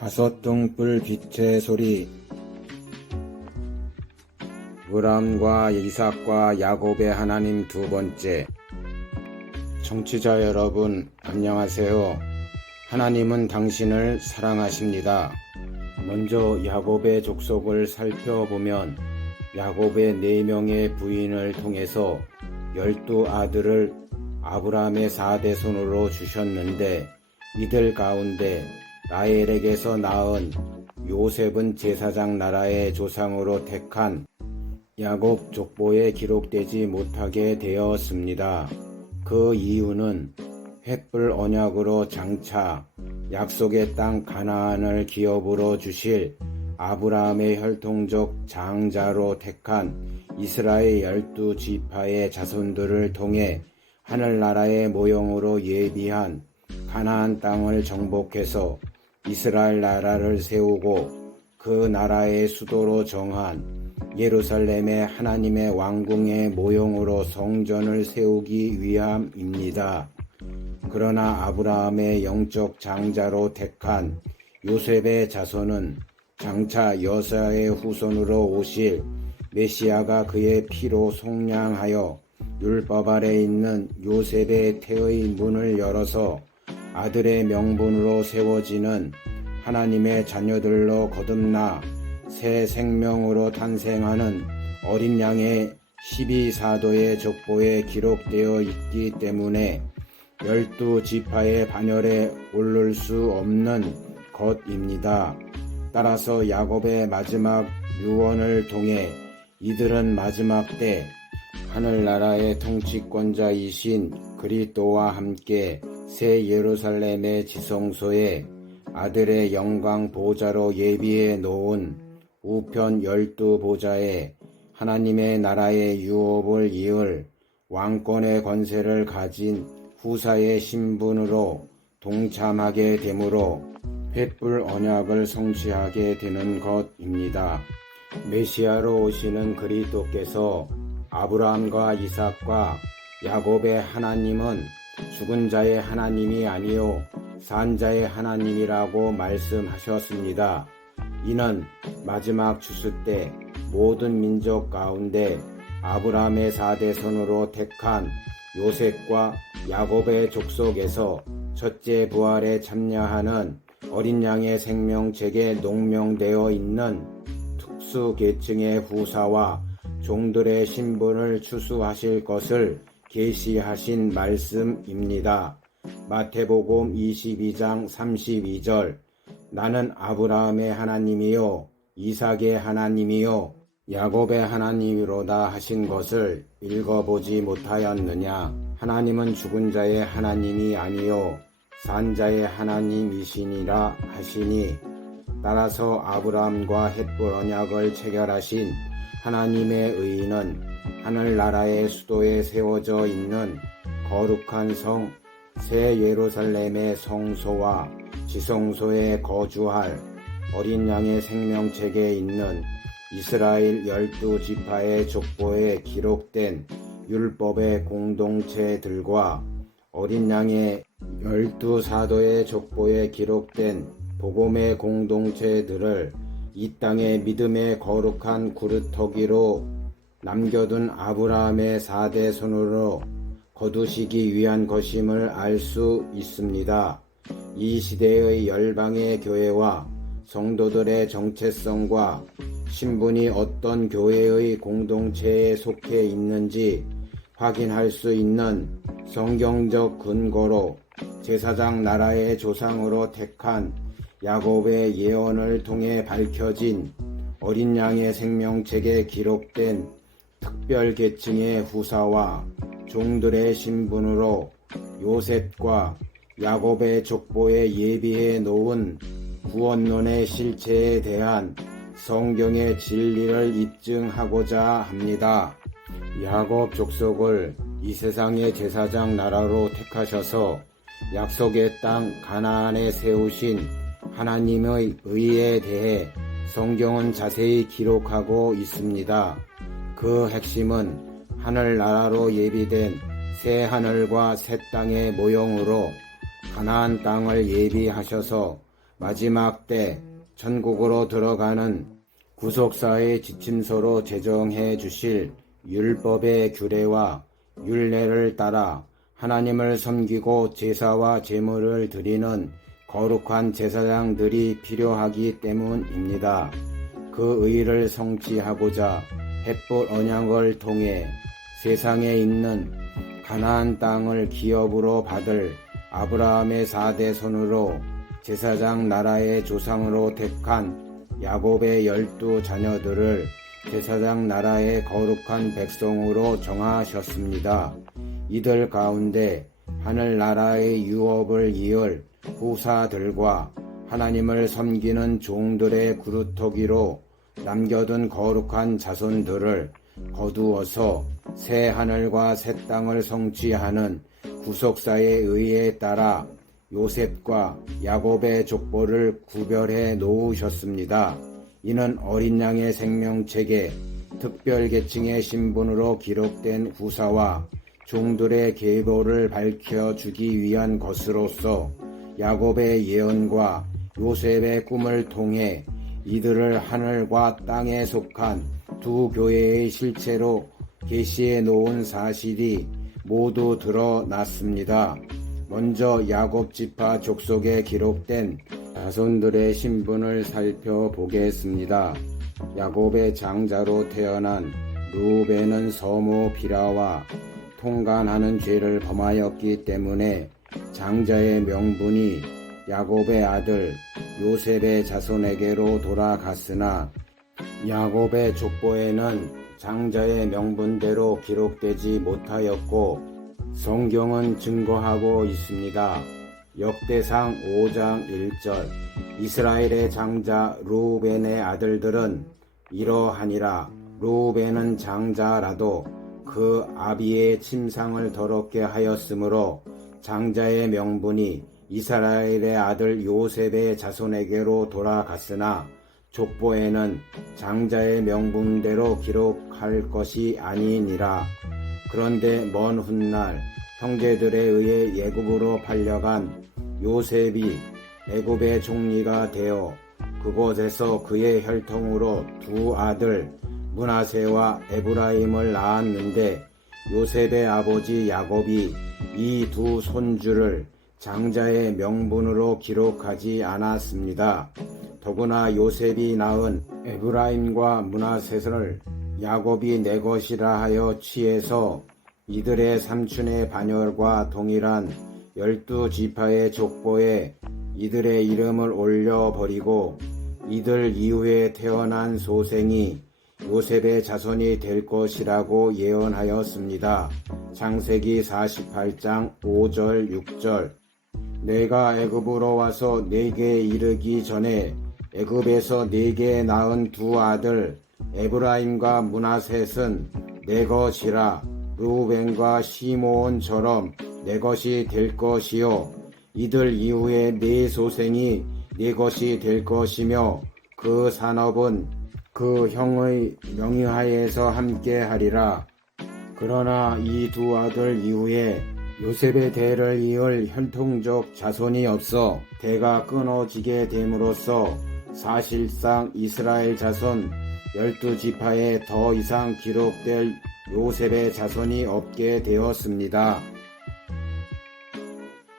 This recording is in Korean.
다섯 등불 빛의 소리. 아브라함과 이삭과 야곱의 하나님 두 번째. 청취자 여러분, 안녕하세요. 하나님은 당신을 사랑하십니다. 먼저 야곱의 족속을 살펴보면 야곱의 4명의 부인을 통해서 12아들을 아브라함의 4대 손으로 주셨는데, 이들 가운데 라헬에게서 낳은 요셉은 제사장 나라의 조상으로 택한 야곱 족보에 기록되지 못하게 되었습니다. 그 이유는 횃불 언약으로 장차 약속의 땅 가나안을 기업으로 주실 아브라함의 혈통적 장자로 택한 이스라엘 12지파의 자손들을 통해 하늘나라의 모형으로 예비한 가나안 땅을 정복해서 이스라엘 나라를 세우고 그 나라의 수도로 정한 예루살렘의 하나님의 왕궁의 모형으로 성전을 세우기 위함입니다. 그러나 아브라함의 영적 장자로 택한 요셉의 자손은 장차 여사의 후손으로 오실 메시아가 그의 피로 속량하여 율법 아래 있는 요셉의 태의 문을 열어서 아들의 명분으로 세워지는 하나님의 자녀들로 거듭나 새 생명으로 탄생하는 어린 양의 12사도의 족보에 기록되어 있기 때문에 12지파의 반열에 오를 수 없는 것입니다. 따라서 야곱의 마지막 유언을 통해 이들은 마지막 때 하늘나라의 통치권자이신 그리스도와 함께 새 예루살렘의 지성소에 아들의 영광 보좌로 예비해 놓은 우편 12보좌에 하나님의 나라의 유업을 이을 왕권의 권세를 가진 후사의 신분으로 동참하게 되므로 횃불 언약을 성취하게 되는 것입니다. 메시아로 오시는 그리스도께서 아브라함과 이삭과 야곱의 하나님은 죽은 자의 하나님이 아니요 산 자의 하나님이라고 말씀하셨습니다. 이는 마지막 추수 때 모든 민족 가운데 아브라함의 4대 손으로 택한 요셉과 야곱의 족속에서 첫째 부활에 참여하는 어린 양의 생명책에 농명되어 있는 특수 계층의 후사와 종들의 신분을 추수하실 것을 계시하신 말씀입니다. 마태복음 22장 32절. 나는 아브라함의 하나님이요 이삭의 하나님이요 야곱의 하나님이로다 하신 것을 읽어보지 못하였느냐. 하나님은 죽은 자의 하나님이 아니요 산 자의 하나님이시니라 하시니, 따라서 아브라함과 헷불 언약을 체결하신 하나님의 의인은 하늘나라의 수도에 세워져 있는 거룩한 성 새 예루살렘의 성소와 지성소에 거주할 어린 양의 생명책에 있는 이스라엘 12지파의 족보에 기록된 율법의 공동체들과 어린 양의 12사도의 족보에 기록된 복음의 공동체들을 이 땅의 믿음의 거룩한 구루터기로 남겨둔 아브라함의 4대 손으로 거두시기 위한 것임을 알 수 있습니다. 이 시대의 열방의 교회와 성도들의 정체성과 신분이 어떤 교회의 공동체에 속해 있는지 확인할 수 있는 성경적 근거로 제사장 나라의 조상으로 택한 야곱의 예언을 통해 밝혀진 어린 양의 생명책에 기록된 특별 계층의 후사와 종들의 신분으로 요셉과 야곱의 족보에 예비해 놓은 구원론의 실체에 대한 성경의 진리를 입증하고자 합니다. 야곱 족속을 이 세상의 제사장 나라로 택하셔서 약속의 땅 가나안에 세우신 하나님의 의에 대해 성경은 자세히 기록하고 있습니다. 그 핵심은 하늘나라로 예비된 새 하늘과 새 땅의 모형으로 가나안 땅을 예비하셔서 마지막 때 천국으로 들어가는 구속사의 지침서로 제정해 주실 율법의 규례와 율례를 따라 하나님을 섬기고 제사와 제물을 드리는 거룩한 제사장들이 필요하기 때문입니다. 그 의를 성취하고자 햇불 언약을 통해 세상에 있는 가나안 땅을 기업으로 받을 아브라함의 4대 손으로 제사장 나라의 조상으로 택한 야곱의 12 자녀들을 제사장 나라의 거룩한 백성으로 정하셨습니다. 이들 가운데 하늘나라의 유업을 이을 후사들과 하나님을 섬기는 종들의 그루터기로 남겨둔 거룩한 자손들을 거두어서 새 하늘과 새 땅을 성취하는 구속사의 의에 따라 요셉과 야곱의 족보를 구별해 놓으셨습니다. 이는 어린 양의 생명책에 특별계층의 신분으로 기록된 후사와 종들의 계보를 밝혀주기 위한 것으로서 야곱의 예언과 요셉의 꿈을 통해 이들을 하늘과 땅에 속한 두 교회의 실체로 계시해 놓은 사실이 모두 드러났습니다. 먼저 야곱 지파 족속에 기록된 자손들의 신분을 살펴보겠습니다. 야곱의 장자로 태어난 르우벤은 서모 비라와 통간하는 죄를 범하였기 때문에 장자의 명분이 야곱의 아들 요셉의 자손에게로 돌아갔으나 야곱의 족보에는 장자의 명분대로 기록되지 못하였고 성경은 증거하고 있습니다. 역대상 5장 1절 이스라엘의 장자 르우벤의 아들들은 이러하니라. 르우벤은 장자라도 그 아비의 침상을 더럽게 하였으므로 장자의 명분이 이스라엘의 아들 요셉의 자손에게로 돌아갔으나 족보에는 장자의 명분대로 기록할 것이 아니니라. 그런데 먼 훗날 형제들에 의해 애굽으로 팔려간 요셉이 애굽의 총리가 되어 그곳에서 그의 혈통으로 두 아들 므낫세와 에브라임을 낳았는데 요셉의 아버지 야곱이 이 두 손주를 장자의 명분으로 기록하지 않았습니다. 더구나 요셉이 낳은 에브라임과 므낫세를 야곱이 내 것이라 하여 취해서 이들의 삼촌의 반열과 동일한 12지파의 족보에 이들의 이름을 올려버리고 이들 이후에 태어난 소생이 요셉의 자손이 될 것이라고 예언하였습니다. 창세기 48장 5절 6절 내가 애굽으로 와서 네게 이르기 전에 애굽에서 네게 낳은 두 아들 에브라임과 므낫셋은 내 것이라. 르우벤과 시므온처럼 내 것이 될 것이요 이들 이후에 네 소생이 네 것이 될 것이며 그 산업은 그 형의 명의하에서 함께하리라. 그러나 이 두 아들 이후에 요셉의 대를 이을 혈통적 자손이 없어 대가 끊어지게 됨으로써 사실상 이스라엘 자손 12지파에 더 이상 기록될 요셉의 자손이 없게 되었습니다.